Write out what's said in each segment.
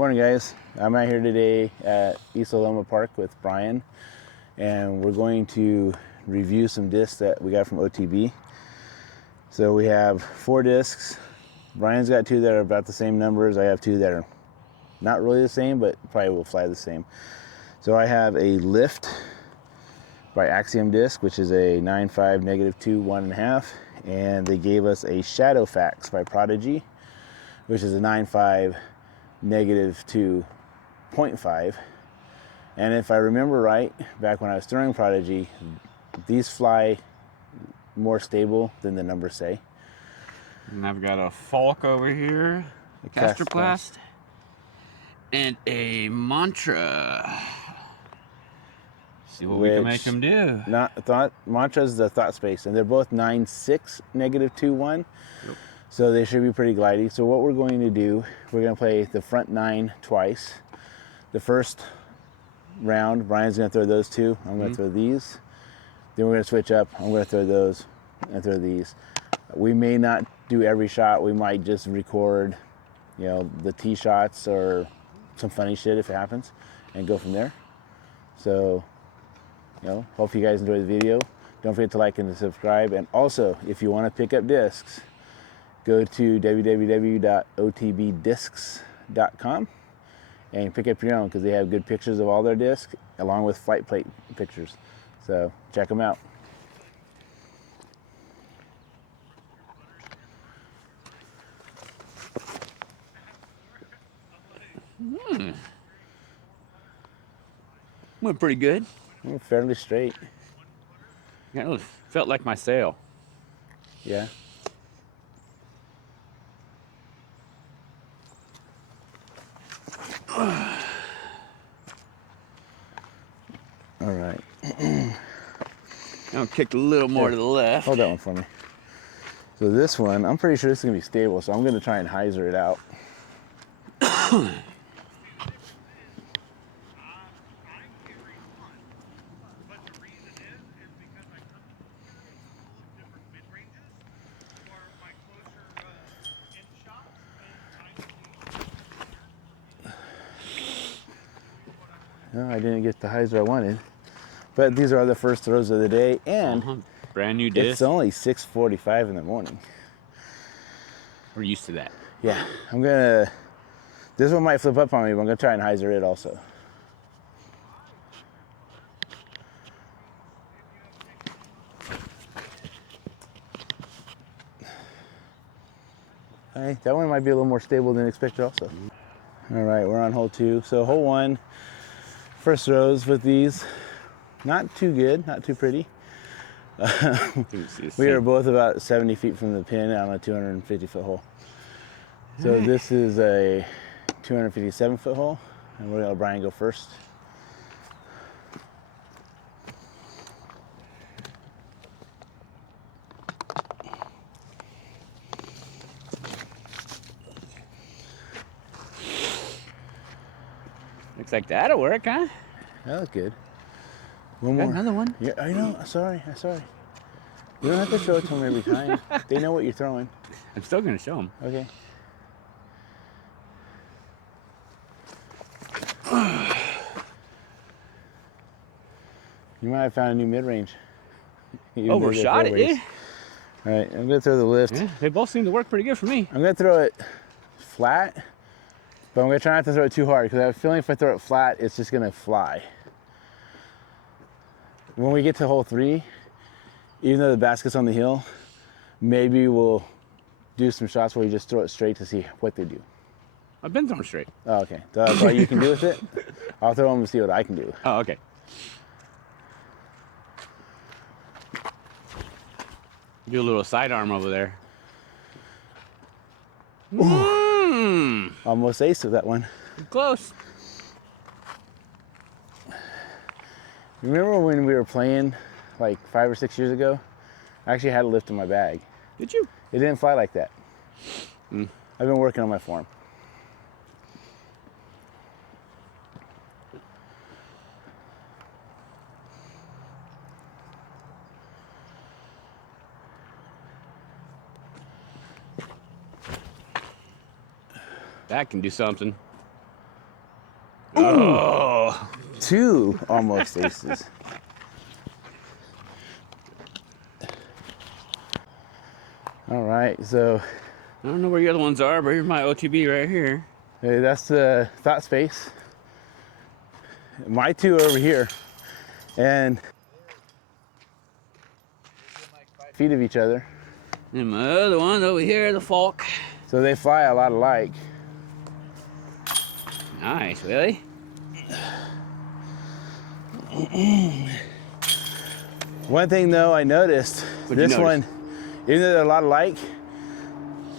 Morning, guys. I'm out here today at East La Loma Park with Brian, and we're going to review some discs that we got from OTB. So we have 4 discs. Brian's got 2 that are about the same numbers. I have 2 that are not really the same, but probably will fly the same. So I have a Lift by Axiom Disc, which is a 9.5 -2 1.5, and they gave us a Shadowfax by Prodigy, which is a 9.5 -2 0.5. And if I remember right, back when I was throwing Prodigy, these fly more stable than the numbers say. And I've got a Falk over here, a Castroplast, and a Mantra. See what we can make them do. Mantra's the Thought Space, and they're both 9.6 -2 1. Yep. So they should be pretty glidey. So what we're going to do, we're going to play the front 9 twice. The first round, Brian's going to throw those 2. I'm going to throw these. Then we're going to switch up. I'm going to throw those and throw these. We may not do every shot. We might just record, the tee shots or some funny shit if it happens, and go from there. So, hope you guys enjoy the video. Don't forget to like and subscribe. And also, if you want to pick up discs, go to www.otbdiscs.com and pick up your own, because they have good pictures of all their discs along with flight plate pictures. So check them out. Went pretty good. Fairly straight. Yeah, it felt like my sail. Yeah. All right. I'll kick a little more to the left. Hold that one for me. So this one, I'm pretty sure this is going to be stable, so I'm going to try and hyzer it out. No, I didn't get the hyzer I wanted. But these are the first throws of the day, and brand new disc. It's only 6:45 in the morning. We're used to that. Yeah, this one might flip up on me, but I'm gonna try and hyzer it also. Hey, that one might be a little more stable than expected also. All right, we're on hole 2. So hole 1, first throws with these. Not too good, not too pretty. We are both about 70 feet from the pin on a 250-foot hole. So this is a 257-foot hole, and we're gonna let Brian go first. Looks like that'll work, huh? That was good. One more. Another one? Yeah, I know. Sorry. You don't have to show it to them every time. They know what you're throwing. I'm still going to show them. Okay. You might have found a new mid-range. Overshot it, dude. All right, I'm going to throw the lift. Yeah, they both seem to work pretty good for me. I'm going to throw it flat, but I'm going to try not to throw it too hard, because I have a feeling if I throw it flat, it's just going to fly. When we get to hole 3, even though the basket's on the hill, maybe we'll do some shots where you just throw it straight to see what they do. I've been throwing straight. Oh, okay. So that's all you can do with it? I'll throw them and see what I can do. Oh, okay. Do a little sidearm over there. Almost ace with that one. Close. Remember when we were playing like 5 or 6 years ago? I actually had a lift in my bag. Did you? It didn't fly like that. I've been working on my form. That can do something. Oh. 2 almost aces. All right, so I don't know where your other ones are, but here's my OTB right here. hey, that's the thought space. My 2 are over here, and feet of each other. And my other one over here, the Falk. So they fly a lot alike. Nice, Willie. One thing though I noticed, this one, even though they're a lot alike,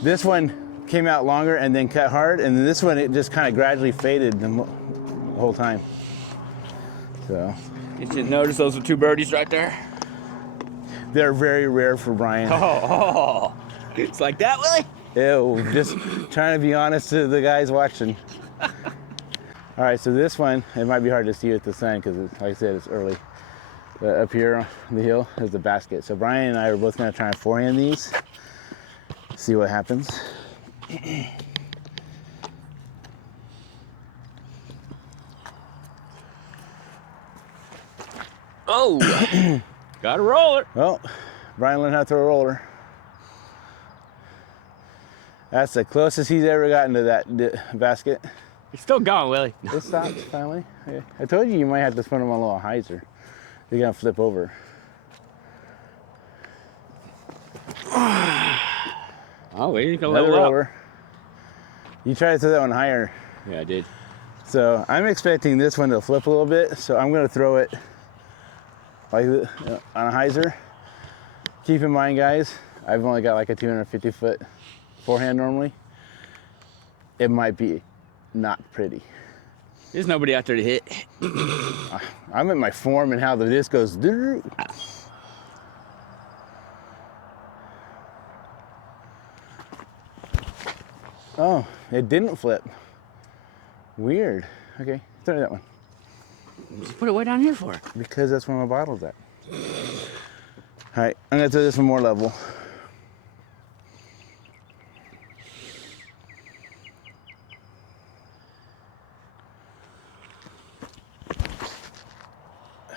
this one came out longer and then cut hard, and then this one it just kind of gradually faded the whole time. So. You should notice those are 2 birdies right there. They're very rare for Brian. Oh, it's like that, Willie? Ew, just trying to be honest to the guys watching. All right, so this one, it might be hard to see with the sun because, like I said, it's early. Up here on the hill is the basket. So Brian and I are both gonna try and forehand these, see what happens. Oh, got a roller. Well, Brian learned how to throw a roller. That's the closest he's ever gotten to that basket. It's still going, Willie. It stopped finally. I told you might have to put him on a little hyzer. They're gonna flip over. Oh, wait, you can Another level roller. up. You tried to throw that one higher. Yeah, I did. So I'm expecting this one to flip a little bit. So I'm gonna throw it like on a hyzer. Keep in mind, guys, I've only got like a 250-foot forehand normally. It might be not pretty. There's nobody out there to hit. I'm in my form and how the disc goes. Oh, it didn't flip. Weird. Okay, throw that one. Just put it way down here for it. Because that's where my bottle's at. All right, I'm gonna throw this one more level.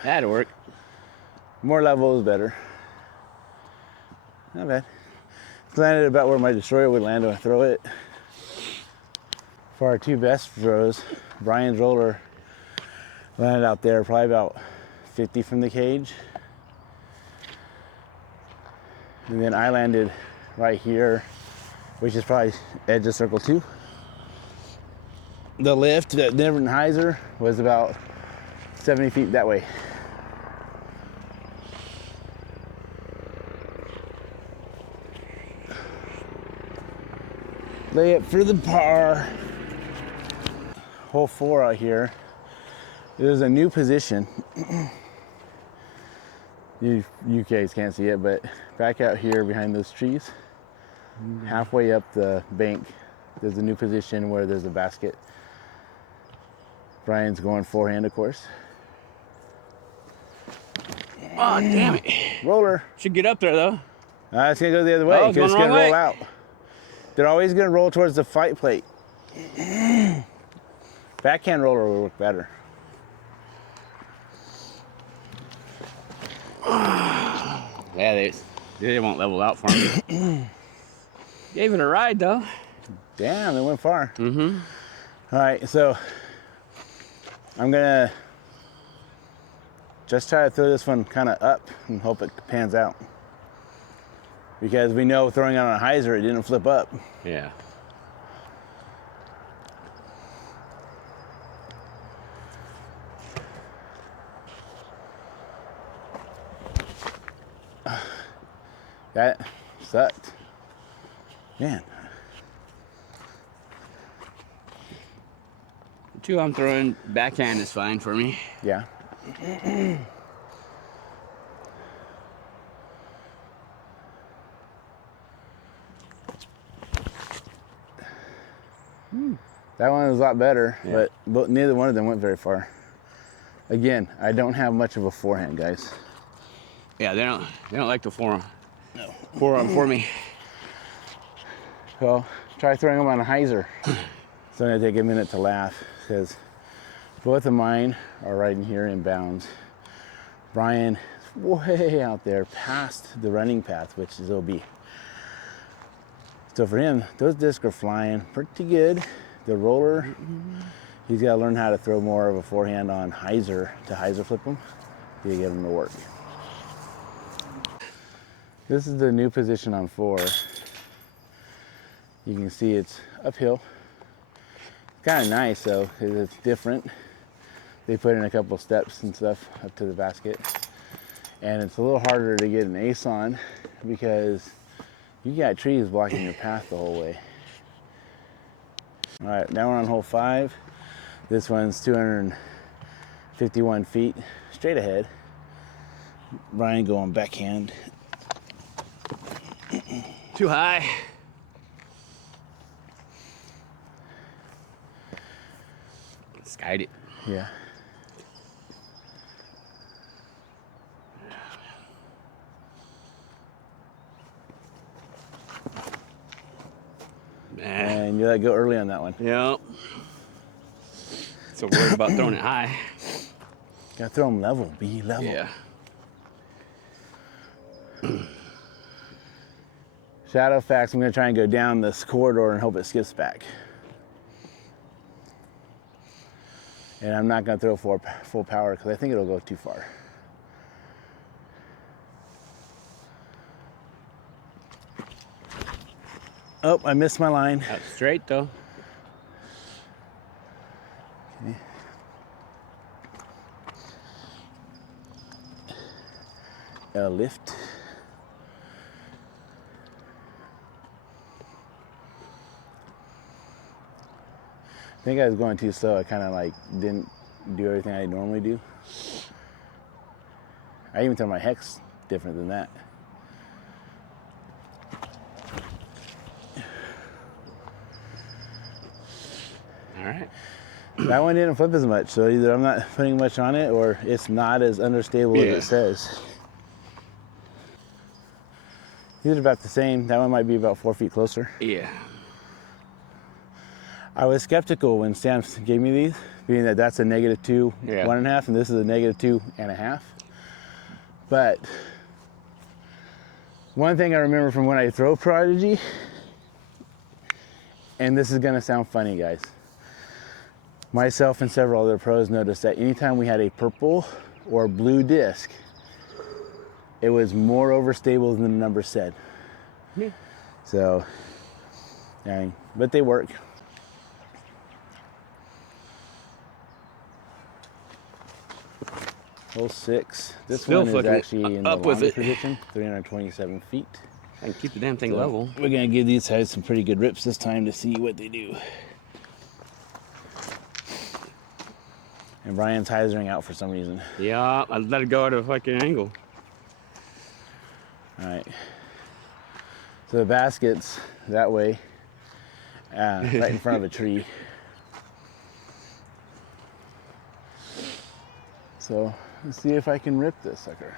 That'll work. More level is better. Not bad. It's landed about where my destroyer would land when I throw it. For our 2 best throws, Brian's roller landed out there, probably about 50 from the cage. And then I landed right here, which is probably edge of circle 2. The lift, that different hyzer, was about 70 feet that way. Lay it for the par. Hole 4 out here. There's a new position. You guys can't see it, but back out here behind those trees, halfway up the bank, there's a new position where there's a basket. Brian's going forehand, of course. Oh, damn it. Roller. Should get up there, though. It's gonna go the other way, Oh, it's because it's going gonna the wrong roll way. out. They're always gonna roll towards the fight plate. Backhand roller will work better. Yeah, they won't level out for me. Gave it a ride, though. Damn, they went far. Mm-hmm. All right, so I'm gonna just try to throw this one kind of up and hope it pans out. Because we know throwing on a hyzer, it didn't flip up. Yeah. That sucked. Man. The 2 I'm throwing backhand is fine for me. Yeah. That one was a lot better, Yeah. but neither one of them went very far. Again, I don't have much of a forehand, guys. Yeah, they don't like the forearm. No. Forearm for me. Well, try throwing them on a hyzer. So I'm gonna take a minute to laugh because Both of mine are right in here in bounds. Brian is way out there past the running path, which is OB. So for him, those discs are flying pretty good. The roller, he's got to learn how to throw more of a forehand on hyzer to hyzer flip them to get them to work. This is the new position on 4. You can see it's uphill. Kind of nice though, because it's different. They put in a couple steps and stuff up to the basket. And it's a little harder to get an ace on because you got trees blocking your path the whole way. All right, now we're on hole 5. This one's 251 feet straight ahead. Brian going backhand. Too high. Skied it. Yeah. And you let go early on that one. Yep. So worried about throwing it high. Gotta throw them level, be level. Yeah. Shadowfax, I'm gonna try and go down this corridor and hope it skips back. And I'm not gonna throw full power because I think it'll go too far. Oh, I missed my line. That's straight though. Okay. A lift. I think I was going too slow. I kind of like didn't do everything I normally do. I even throw my hex different than that. All right. That one didn't flip as much, so either I'm not putting much on it or it's not as understable as it says. These are about the same. That one might be about 4 feet closer. Yeah. I was skeptical when Stan gave me these, being that that's a -2, 1.5, and this is a -2.5. But one thing I remember from when I throw Prodigy, and this is gonna sound funny, guys. Myself and several other pros noticed that anytime we had a purple or blue disc, it was more overstable than the number said. Yeah. So, yeah, but they work. Hole 6. This Still one is actually in the up with longer it. position, 327 feet. I can keep the damn thing So level. we're gonna give these guys some pretty good rips this time to see what they do. And Brian's hyzering out for some reason. Yeah, I let it go at a fucking angle. All right. So the basket's that way, right in front of a tree. So let's see if I can rip this sucker.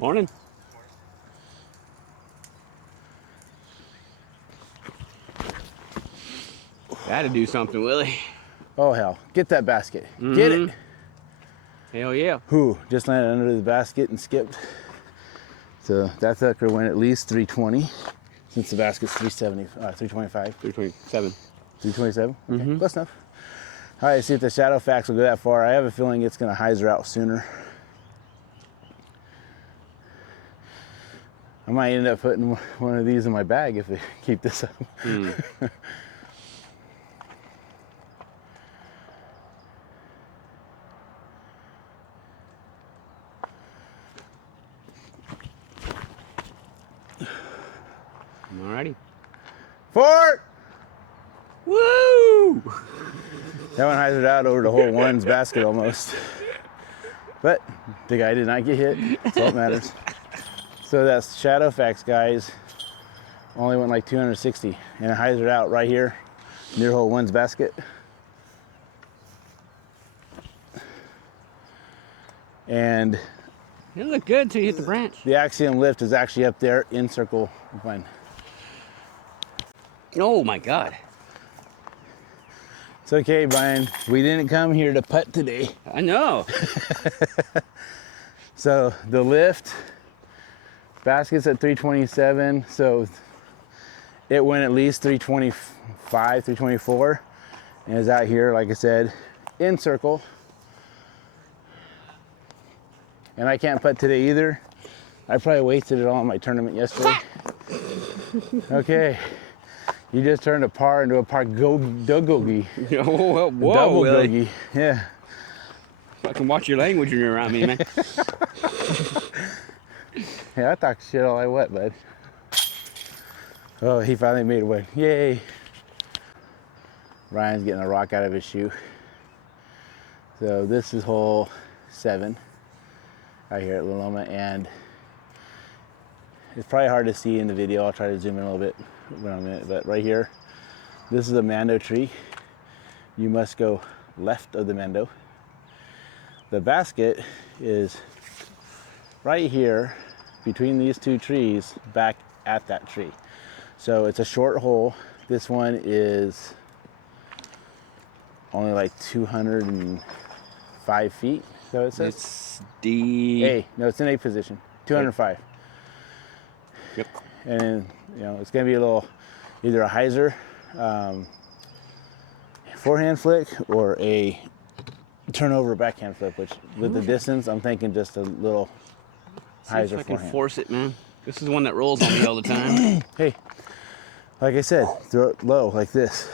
Morning. That'd do something, Willie. Oh hell, get that basket. Get it. Hell yeah. Whew, just landed under the basket and skipped. So that sucker went at least 320, since the basket's 325. 327. 327? Okay, close enough. All right, see if the Shadowfax will go that far. I have a feeling it's gonna hyzer out sooner. I might end up putting one of these in my bag if they keep this up. Alrighty. Fort! Woo! That one hyzered out over the hole 1's basket almost. But the guy did not get hit. That's all that matters. So that Shadowfax, guys, only went like 260, and it hyzered out right here near hole 1's basket. And It looked good until you hit the branch. The axiom lift is actually up there in circle one. Oh my God. It's okay, Brian. We didn't come here to putt today. I know. So the lift, basket's at 327, so it went at least 325, 324, and is out here, like I said, in circle. And I can't putt today either. I probably wasted it all in my tournament yesterday. Okay, you just turned a par into a par dogogi. Whoa, Double Willie. gogi, yeah. I can watch your language when you're around me, man. Yeah, I talk shit all I want, bud. Oh, he finally made one. Yay. Ryan's getting a rock out of his shoe. So this is hole 7 out here at La Loma, and it's probably hard to see in the video. I'll try to zoom in a little bit when I'm in it, but right here, this is a mando tree. You must go left of the mando. The basket is right here between these two trees back at that tree. So it's a short hole. This one is only like 205 feet. So it says It's D. A. No, it's in A position. 205. Yep. And you know it's gonna be a little, either a hyzer forehand flick or a turnover backhand flip. Which with the distance, I'm thinking just a little See if hyzer I can forehand. force it, man. This is the one that rolls on me all the time. Hey, like I said, throw it low like this,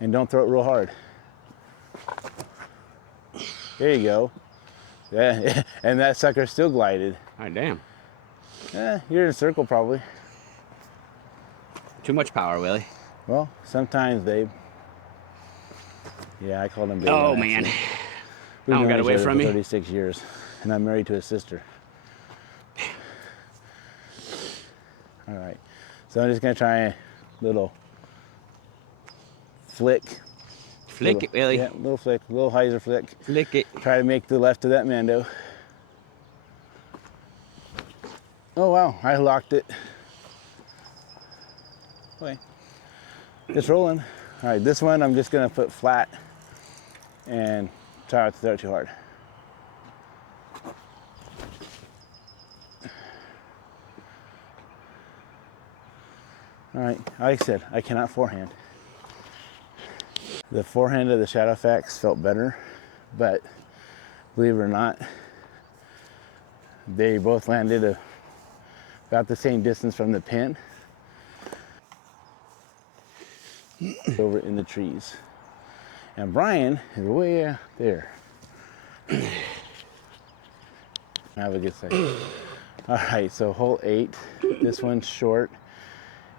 and don't throw it real hard. There you go. Yeah, and that sucker still glided. All right, damn. You're in a circle probably. Too much power, Willie. Well, sometimes, babe. Yeah, I called him babe. Oh, on man. accident. I don't We've got known away each other from for me. 36 years, and I'm married to his sister. All right, so I'm just gonna try a little flick. Flick it, Willie. Yeah, little flick, little hyzer flick. Flick it. Try to make the left of that mando. Oh wow, I locked it. Okay, it's rolling. All right, this one I'm just gonna put flat and try not to throw it too hard. All right, like I said, I cannot forehand. The forehand of the Shadowfax felt better, but believe it or not, they both landed about the same distance from the pin over in the trees. And Brian is way out there. Have a good second. All right, so hole 8, this one's short.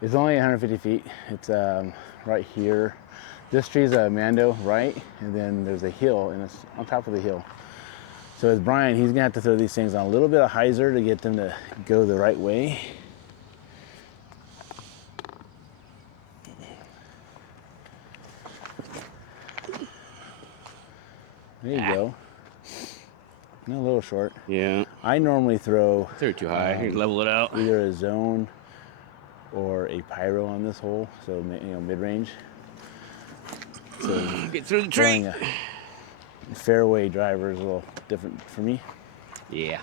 It's only 150 feet. It's right here. This tree's a mando, right? And then there's a hill, and it's on top of the hill. So as Brian, he's gonna have to throw these things on a little bit of hyzer to get them to go the right way. There you go. A little short. Yeah. I normally throw Threw it too high. Here, level it out. either a zone or a pyro on this hole, so mid-range. So Get through the throwing tree. a fairway driver is a little different for me. Yeah.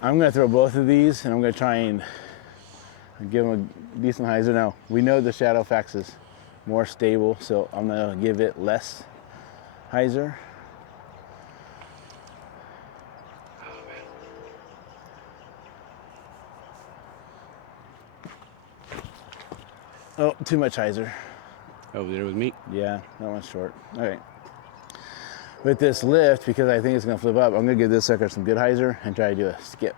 I'm gonna throw both of these, and I'm gonna try and give them a decent hyzer. Now we know the Shadowfax is more stable, so I'm gonna give it less hyzer. Oh, too much hyzer. Over there with me. Yeah, that one's short. Okay. With this lift, because I think it's gonna flip up, I'm gonna give this sucker some good hyzer and try to do a skip.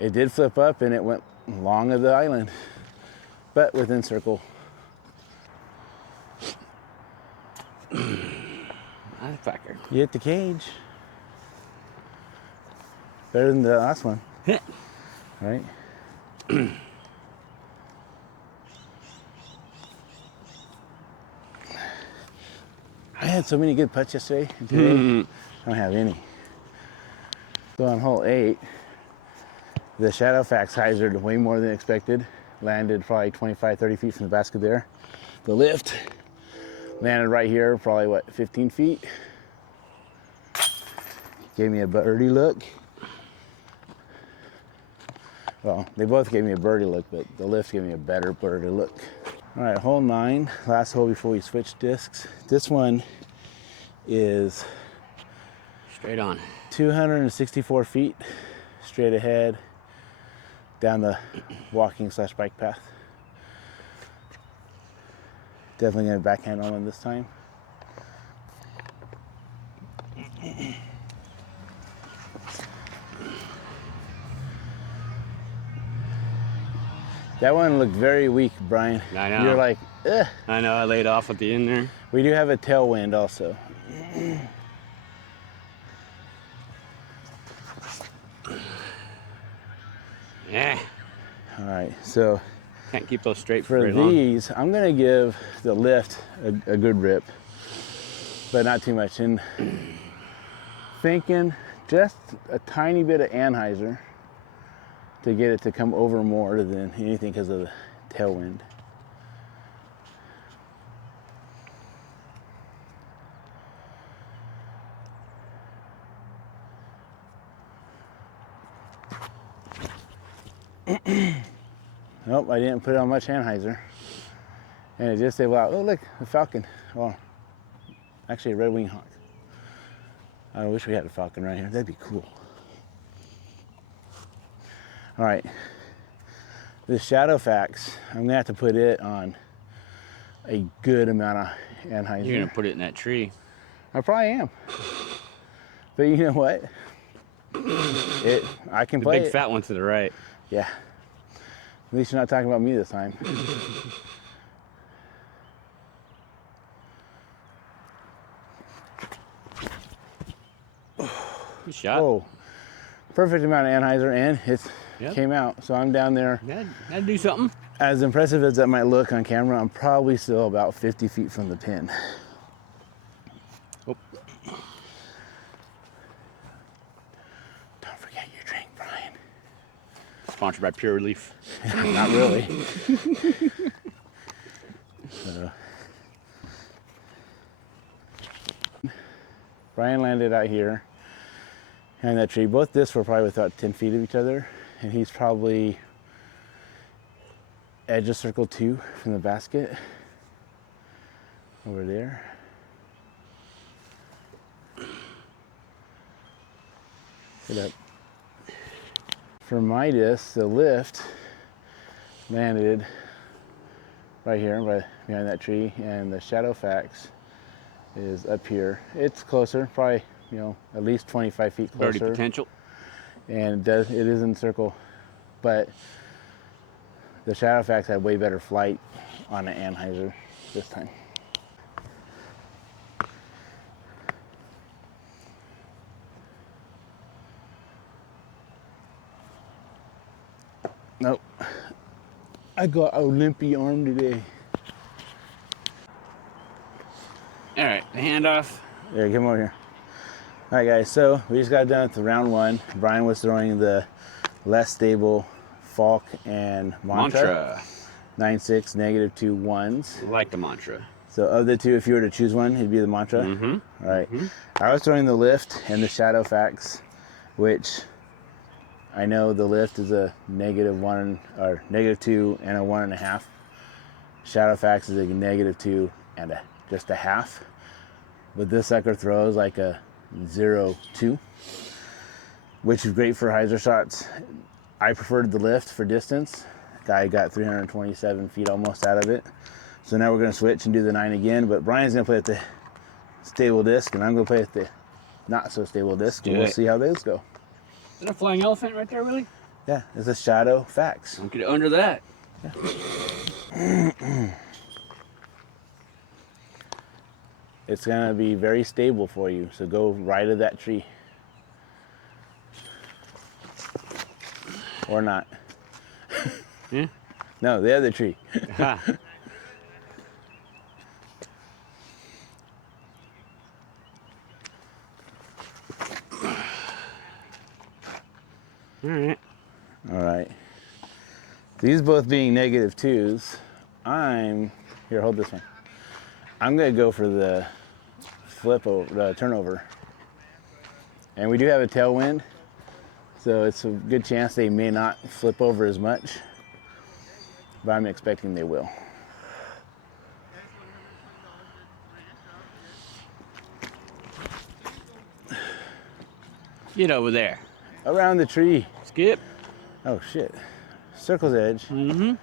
It did flip up and it went long of the island, but within circle. Motherfucker. You hit the cage. Better than the last one, right? had so many good putts yesterday. And today, I don't have any. So on hole 8, the Shadowfax hyzered way more than expected. Landed probably 25, 30 feet from the basket there. The lift landed right here, probably what, 15 feet. Gave me a birdie look. Well, they both gave me a birdie look, but the lift gave me a better birdie look. All right, hole 9, last hole before we switch discs. This one is Straight on. 264 feet straight ahead down the walking / bike path. Definitely gonna backhand on this time. That one looked very weak, Brian. I know. You're like, ugh. I know, I laid off at the end there. We do have a tailwind also. Yeah. All right, so Can't keep those straight for very long. these, I'm gonna give the lift a good rip, but not too much. And thinking just a tiny bit of anhyzer to get it to come over more than anything because of the tailwind. Nope, I didn't put on much anhyzer. And it just said, wow, oh look, a falcon. Well, actually a red-winged hawk. I wish we had a falcon right here. That'd be cool. All right, this Shadowfax, I'm gonna have to put it on a good amount of anhyzer. You're gonna put it in that tree. I probably am. But you know what? I can The play big it. fat one to the right. Yeah. At least you're not talking about me this time. Good shot. Oh, perfect amount of anhyzer, and it Yep. came out. So I'm down there. That'd do something. As impressive as that might look on camera, I'm probably still about 50 feet from the pin. Oh. Don't forget your drink, Brian. Sponsored by Pure Relief. Not really. So, Brian landed out here and that tree. Both discs were probably within 10 feet of each other, and he's probably edge of circle 2 from the basket over there. Get up. For my disc, the lift landed right here, right behind that tree, and the Shadowfax is up here. It's closer, probably, at least 25 feet closer. Birdie potential. And it is in circle, but the Shadowfax had way better flight on an anhyzer this time. Nope. I got a limpy arm today. All right, the handoff. Yeah, come over here. All right, guys, so we just got done with the round 1. Brian was throwing the less stable Falk and Mantra. 9.6, -2 ones. Like the Mantra. So of the two, if you were to choose one, it'd be the Mantra. Mm-hmm. All right. I was throwing the lift and the Shadowfax, which I know the lift is a -1 or -2 and a 1.5. Shadowfax is a -2 and just a half. But this sucker throws like a 0.2, which is great for hyzer shots. I preferred the lift for distance. Guy got 327 feet almost out of it. So now we're gonna switch and do the 9 again, but Brian's gonna play with the stable disc and I'm gonna play with the not so stable disc, and we'll see how those go. Is that a flying elephant right there, Willie? Yeah, it's a Shadowfax. Don't get under that. Yeah. It's gonna be very stable for you, so go right of that tree. Or not. Yeah? No, the other tree. Ha. All right. All right. These both being -2s, here, hold this one. I'm gonna go for the turnover. And we do have a tailwind, so it's a good chance they may not flip over as much, but I'm expecting they will. Get over there. Around the tree. Skip. Oh shit. Circle's edge. Mm-hmm.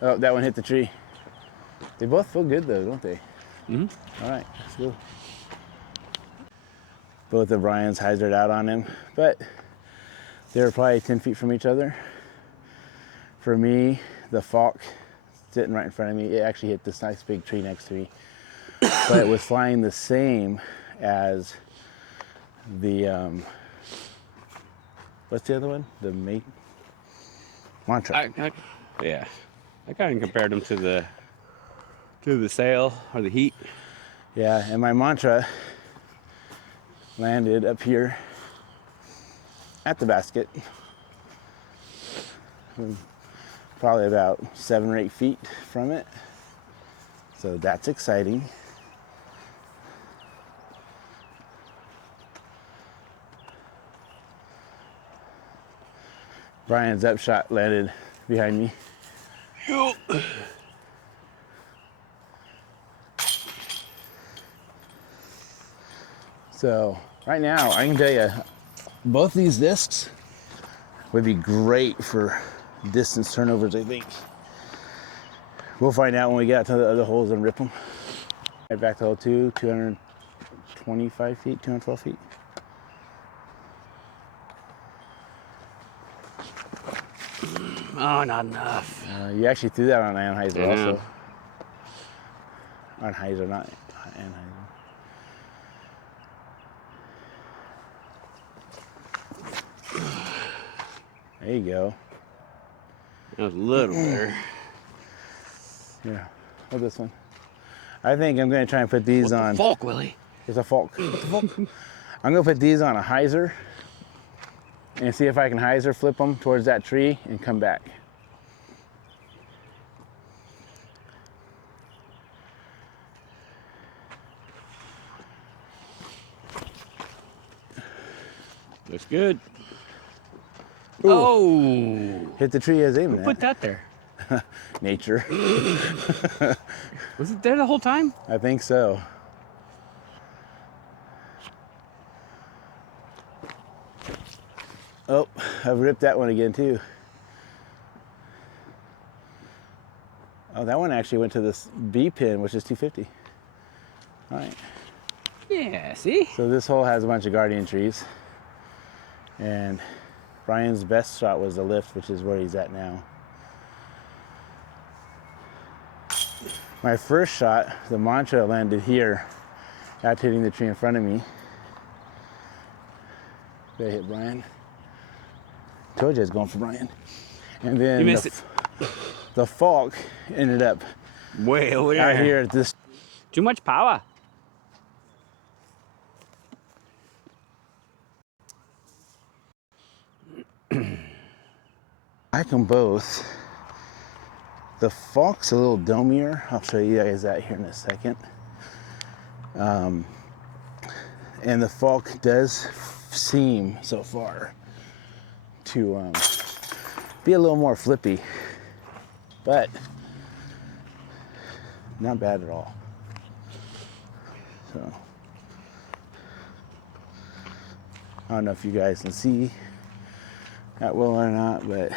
Oh, that one hit the tree. They both feel good though, don't they? Mm-hmm. All right, let's go. Both of Brian's hyzered out on him, but they were probably 10 feet from each other. For me, the falk sitting right in front of me, it actually hit this nice big tree next to me. But it was flying the same as the, what's the other one? The Mantra. Yeah. I kind of compared them to the sail or the heat. Yeah, and my Mantra landed up here at the basket. Probably about 7 or 8 feet from it. So that's exciting. Brian's upshot landed behind me. So right now, I can tell you, both these discs would be great for distance turnovers, I think. We'll find out when we get out to the other holes and rip them. Right back to hole 2, 225 feet, 212 feet. Oh, not enough. You actually threw that on Anheuser Yeah. also. Anheuser, not Anheuser. There you go. That was a little better. Yeah, hold this one. I think I'm going to try and put these on. Falk, Willie. It's a falk. I'm going to put these on a hyzer and see if I can hyzer flip them towards that tree and come back. Looks good. Ooh. Oh! Hit the tree as aiming Who at. put that there? Nature. Was it there the whole time? I think so. Oh, I've ripped that one again too. Oh, that one actually went to this B pin, which is 250. All right. Yeah, see? So this hole has a bunch of guardian trees. And Brian's best shot was the lift, which is where he's at now. My first shot, the Mantra landed here, after hitting the tree in front of me. They hit Brian. Told you I was going for Brian. And then You missed it. The falk ended up Way over there. out here at this. Too much power. I can both. The falk's a little domier. I'll show you guys that here in a second. And the falk does seem so far to be a little more flippy, but not bad at all. So I don't know if you guys can see that well or not, but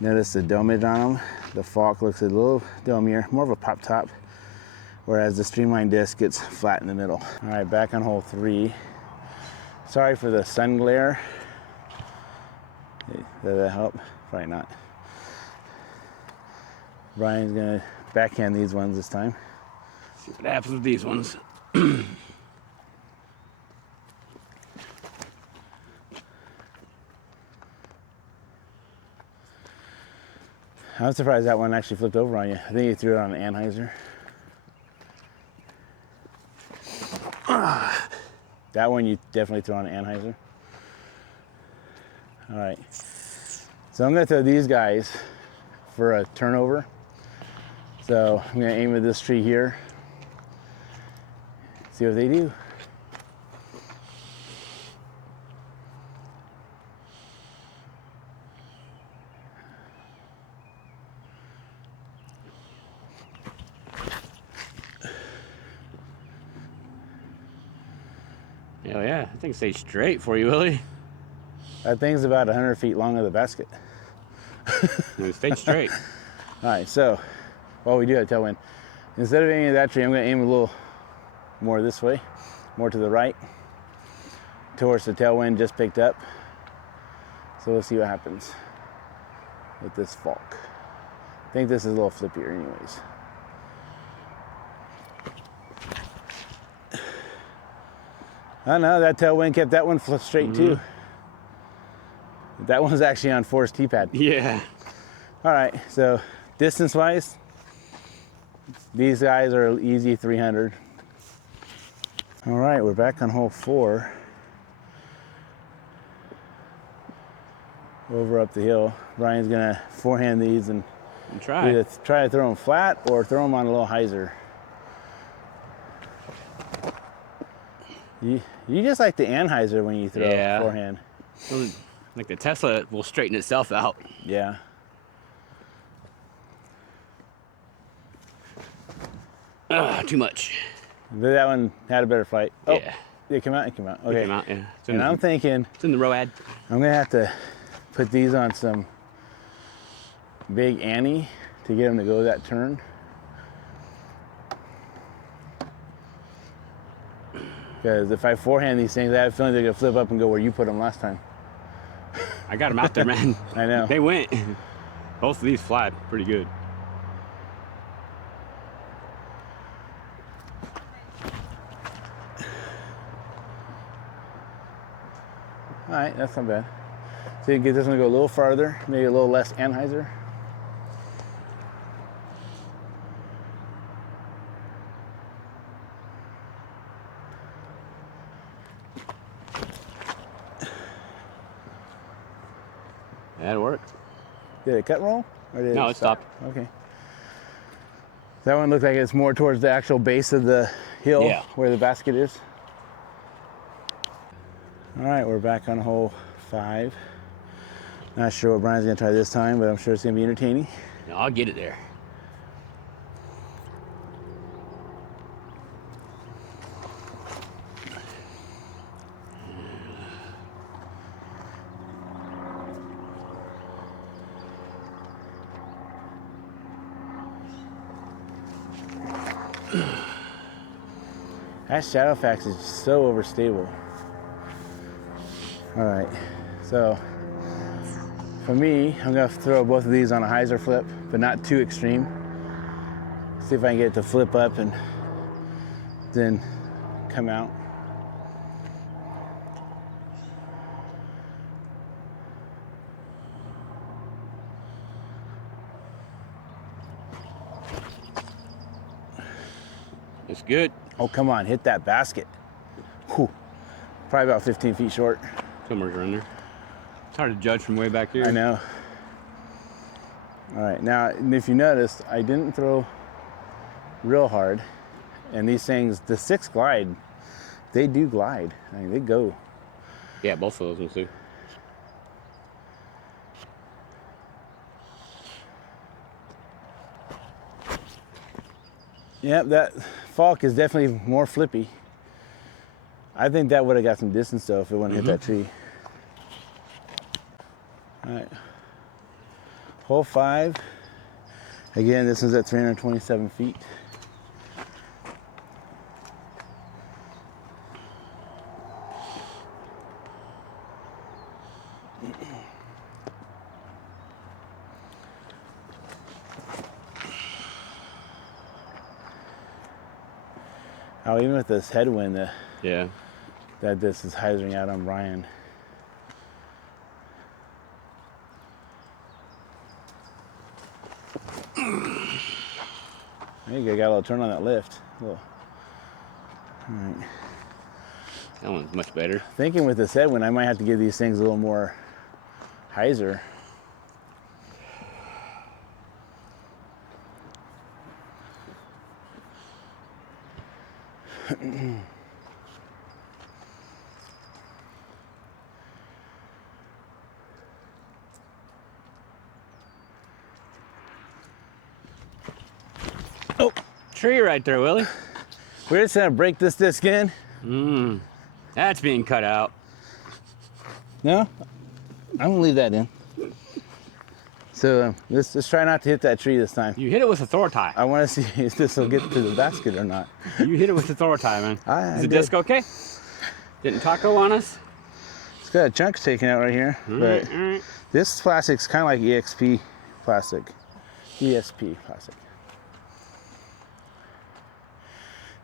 notice the domage on them. The falk looks a little domier, more of a pop top, whereas the streamline disc gets flat in the middle. All right, back on hole 3. Sorry for the sun glare. Did that help? Probably not. Brian's gonna backhand these ones this time. See what happens with these ones. I I'm surprised that one actually flipped over on you. I think you threw it on an Anheuser. That one you definitely threw on an Anheuser. All right. So I'm gonna throw these guys for a turnover. So I'm gonna aim at this tree here. See what they do. Hell yeah, that thing stayed straight for you, Willie. That thing's about 100 feet long of the basket. It stayed straight. All right, so, well, we do have tailwind. Instead of aiming at that tree, I'm gonna aim a little more this way, more to the right, towards the tailwind just picked up. So we'll see what happens with this falk. I think this is a little flippier anyways. Oh no, that tailwind kept that one flip straight too. That one's actually on force T-pad. Yeah. All right, so distance-wise, these guys are easy 300. All right, we're back on hole 4. Over up the hill. Brian's gonna forehand these and try either try to throw them flat or throw them on a little hyzer. You just like the Anheuser when you throw forehand. Like the Tesla will straighten itself out. Yeah. Too much. But that one had a better flight. Oh, Yeah. It came out, it came out. Okay. It came out, yeah. And I'm thinking, it's in the ROAD. I'm gonna have to put these on some big Annie to get them to go that turn. Because if I forehand these things, I have a feeling they're gonna flip up and go where you put them last time. I got them out there, man. I know. They went. Both of these fly pretty good. All right, that's not bad. So you can get this one to go a little farther, maybe a little less Anheuser. That'll work. Did it cut roll? Or did No, it stopped. Okay. That one looks like it's more towards the actual base of the hill where the basket is. All right, we're back on hole 5. Not sure what Brian's gonna try this time, but I'm sure it's gonna be entertaining. No, I'll get it there. That Shadowfax is just so overstable. All right, so for me, I'm gonna throw both of these on a hyzer flip, but not too extreme. See if I can get it to flip up and then come out. It's good. Oh, come on, hit that basket. Whew. Probably about 15 feet short. Somewhere's around there. It's hard to judge from way back here. I know. All right, now, if you noticed, I didn't throw real hard. And these things, the 6 glide, they do glide. I mean, they go. Yeah, both of those ones do. Yep, that falk is definitely more flippy. I think that would have got some distance though if it wouldn't hit that tree. All right, hole 5. Again, this is at 327 feet. Oh, even with this headwind, that this is hyzering out on Brian. There you go, got a little turn on that lift. All right. That one's much better. Thinking with this headwind, I might have to give these things a little more hyzer. Oh, tree right there, Willie. We're just gonna break this disc in. That's being cut out. No, I'm gonna leave that in. So let's try not to hit that tree this time. You hit it with a Thor tie. I want to see if this will get to the basket or not. You hit it with the Thor tie, man. I Is the did. disc okay? Didn't taco on us? It's got a chunk taken out right here, but this plastic's kind of like EXP plastic. ESP plastic.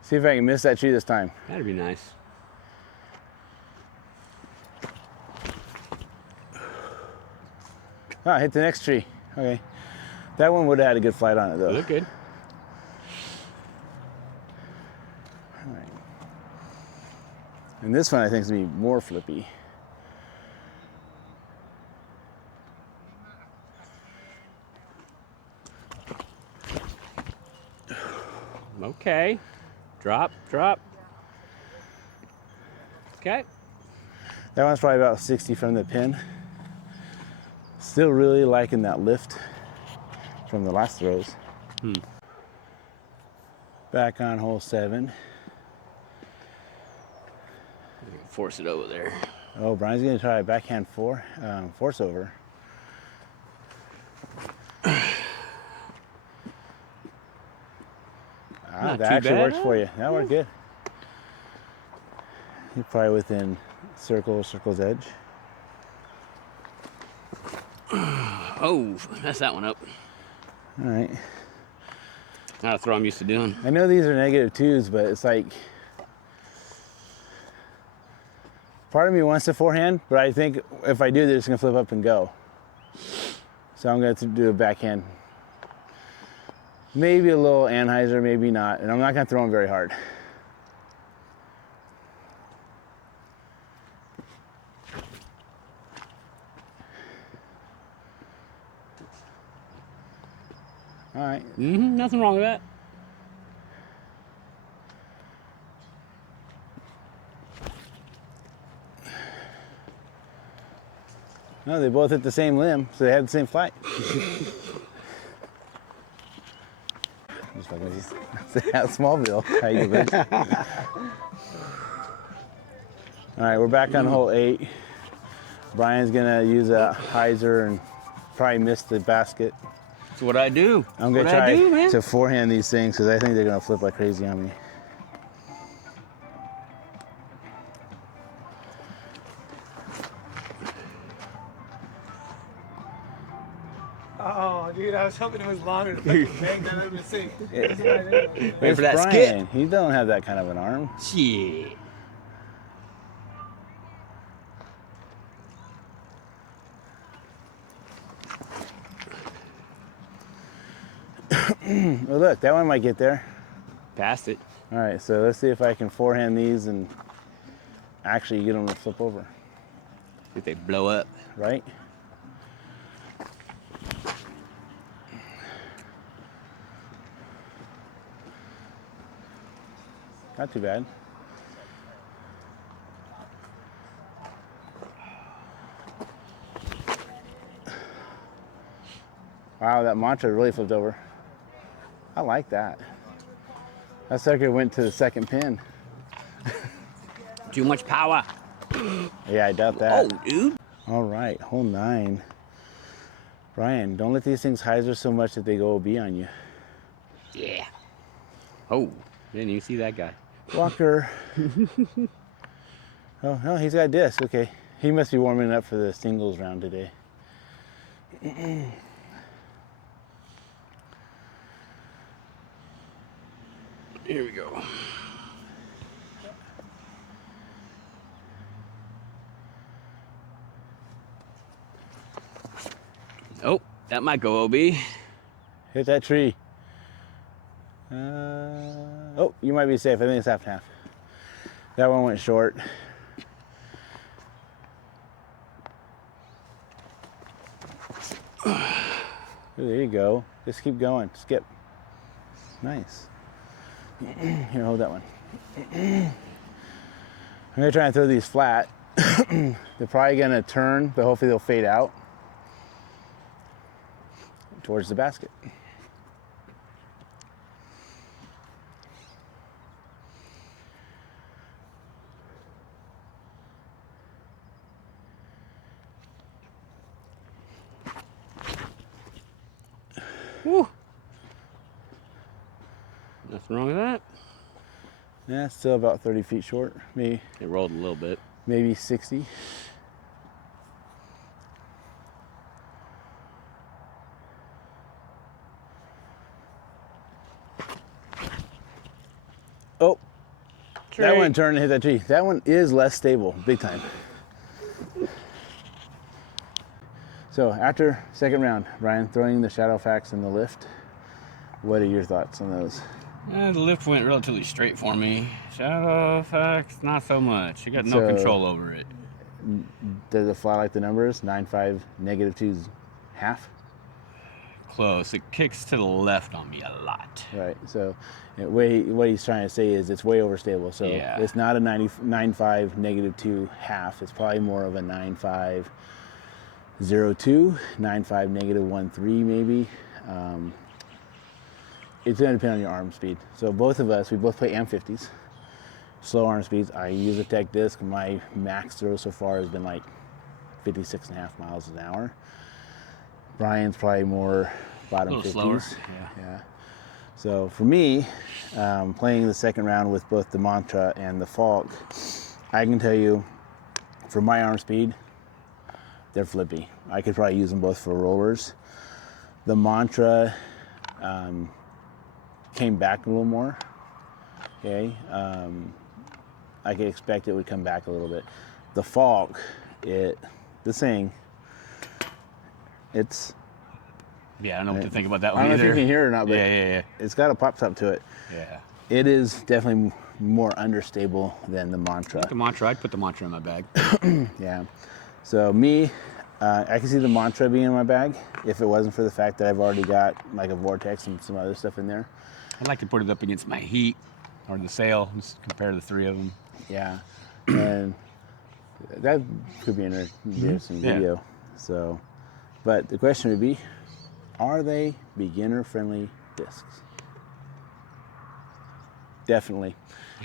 See if I can miss that tree this time. That'd be nice. Ah, hit the next tree. Okay. That one would have had a good flight on it though. Look good. All right. And this one I think is gonna be more flippy. Okay. Drop, drop. Okay. That one's probably about 60 from the pin. Still really liking that lift from the last throws. Back on hole 7. Force it over there. Oh, Brian's gonna try a backhand force over. Not that too actually bad. works for you. That worked good. You're probably within circle's edge. Oh, that's that one up. All right. Not a throw I'm used to doing. I know these are -2s, but it's like part of me wants to forehand, but I think if I do, they're just gonna flip up and go. So I'm gonna do a backhand. Maybe a little anhyzer, maybe not, and I'm not gonna throw them very hard. All right. Nothing wrong with that. No, they both hit the same limb, so they had the same flight. Just fucking with you. That's Smallville. How you doing? All right, we're back on hole 8. Brian's gonna use a hyzer and probably miss the basket. That's what I do. I'm gonna try to forehand these things because I think they're gonna flip like crazy on me. Oh, dude, I was hoping it was longer to fucking bang that over the sink. Wait It's for that Brian. skip. He don't have that kind of an arm. Shit. Oh, look, that one might get there. Passed it. All right, so let's see if I can forehand these and actually get them to flip over, If they blow up. right? Not too bad. Wow, that Mantra really flipped over. I like that. That sucker went to the second pin. Too much power. Yeah, I doubt that. Oh, dude. All right, hole 9. Brian, don't let these things hyzer so much that they go OB on you. Yeah. Oh, didn't even see that guy. Walker. Oh, no, he's got disc. Okay. He must be warming up for the singles round today. Here we go. Oh, that might go OB. Hit that tree. Oh, you might be safe. I think it's half and half. That one went short. Ooh, there you go. Just keep going. Skip. Nice. Here, hold that one. I'm gonna try and throw these flat. They're probably gonna turn, but hopefully they'll fade out towards the basket. Woo. Nothing wrong with that. Yeah, it's still about 30 feet short. Maybe It rolled a little bit. maybe 60. Oh, that one turned and hit that tree. That one is less stable, big time. So after second round, Brian, throwing the Shadowfax and the lift, what are your thoughts on those? The lift went relatively straight for me. Shadowfax, not so much. You got no So- control over it. Does it fly like the numbers? 9.5, -2's half? Close. It kicks to the left on me a lot. Right. So what he's trying to say is it's way overstable. So Yeah. it's not a 9.5 -2 half. It's probably more of a 9.5 0.2, 9.5 -1.3 maybe. It's going to depend on your arm speed. So both of us, we both play AM50s. Slow arm speeds. I use a tech disc. My max throw so far has been like 56.5 miles an hour. Brian's probably more bottom A little 50s. slower. Yeah. So for me, playing the second round with both the Mantra and the Falk, I can tell you, for my arm speed, they're flippy. I could probably use them both for rollers. The Mantra came back a little more. Okay, I could expect it would come back a little bit. The Falk, this thing, it's. Yeah, I don't know what to think about that I one don't know either. if you can hear it or not, but Yeah. it's got a pop top to it. Yeah. It is definitely more understable than the Mantra. The Mantra, I'd put the Mantra in my bag. Yeah. So me, I can see the Mantra being in my bag if it wasn't for the fact that I've already got like a Vortex and some other stuff in there. I'd like to put it up against my Heat or the Sail, just compare the three of them. Yeah. And that could be an interesting Yeah. video. So, but the question would be, are they beginner-friendly discs? Definitely.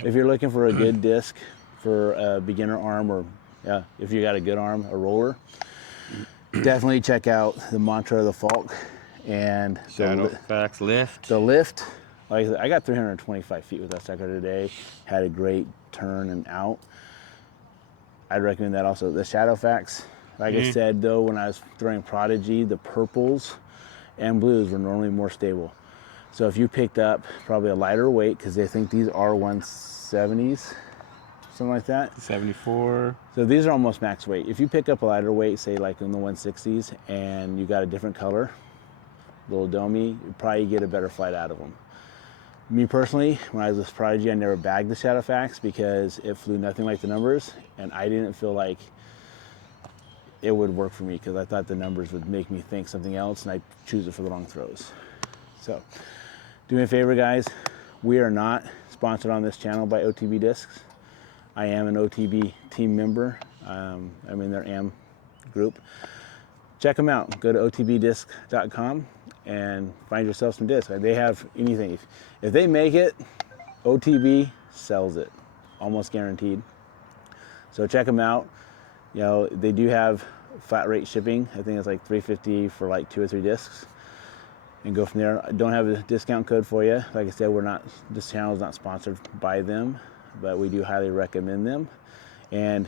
If you're looking for a good disc for a beginner arm, or if you got a good arm, a roller, definitely check out the Mantra, the Falk, and Shadowfax lift. the lift. Like I got 325 feet with that sucker today. Had a great turn and out. I'd recommend that also. The Shadowfax, like I said though, when I was throwing Prodigy, the purples and blues were normally more stable. So if you picked up probably a lighter weight, because they think these are 170s, something like that. 74. So these are almost max weight. If you pick up a lighter weight, say like in the 160s, and you got a different color, little domey, you probably get a better flight out of them. Me personally, when I was with Prodigy, I never bagged the Shadowfax because it flew nothing like the numbers, and I didn't feel like it would work for me because I thought the numbers would make me think something else, and I'd choose it for the wrong throws. So, do me a favor, guys. We are not sponsored on this channel by OTB Discs. I am an OTB team member. I'm in their AM group. Check them out. Go to otbdisc.com and find yourself some discs. They have anything. If they make it, OTB sells it, almost guaranteed. So check them out. You know, they do have flat rate shipping. I think it's like $3.50 for like 2 or 3 discs, and go from there. I don't have a discount code for you. Like I said, this channel is not sponsored by them, but we do highly recommend them. And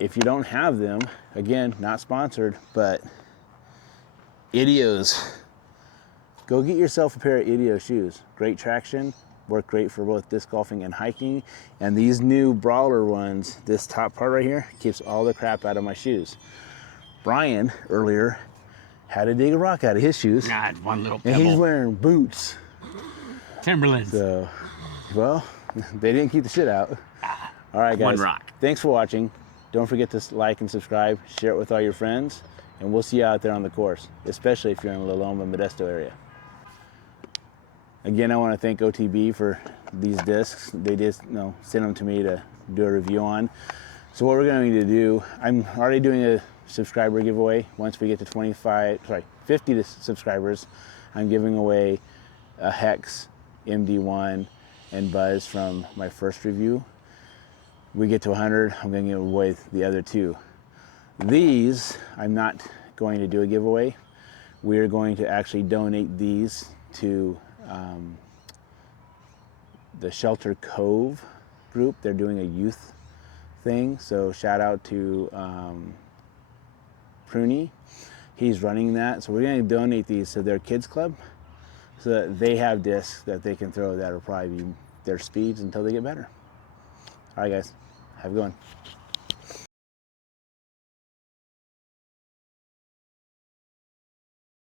if you don't have them, again, not sponsored, but Idios. Go get yourself a pair of Idio shoes. Great traction, work great for both disc golfing and hiking. And these new Brawler ones, this top part right here, keeps all the crap out of my shoes. Brian, earlier, had to dig a rock out of his shoes. God, one little And pebble. he's wearing boots. Timberlands. So, well, they didn't keep the shit out. All right, guys. One rock. Thanks for watching. Don't forget to like and subscribe, share it with all your friends, and we'll see you out there on the course, especially if you're in La Loma, Modesto area. Again, I want to thank OTB for these discs. They just sent them to me to do a review on. So what we're going to do, I'm already doing a subscriber giveaway. Once we get to 50 subscribers, I'm giving away a Hex, MD1, and Buzz from my first review. We get to 100, I'm going to give away the other two. These, I'm not going to do a giveaway. We're going to actually donate these to the Shelter Cove group. They're doing a youth thing, so shout out to Pruny. He's running that, so we're going to donate these to their kids club so that they have discs that they can throw that will probably be their speeds until they get better. All right, guys, have a good one.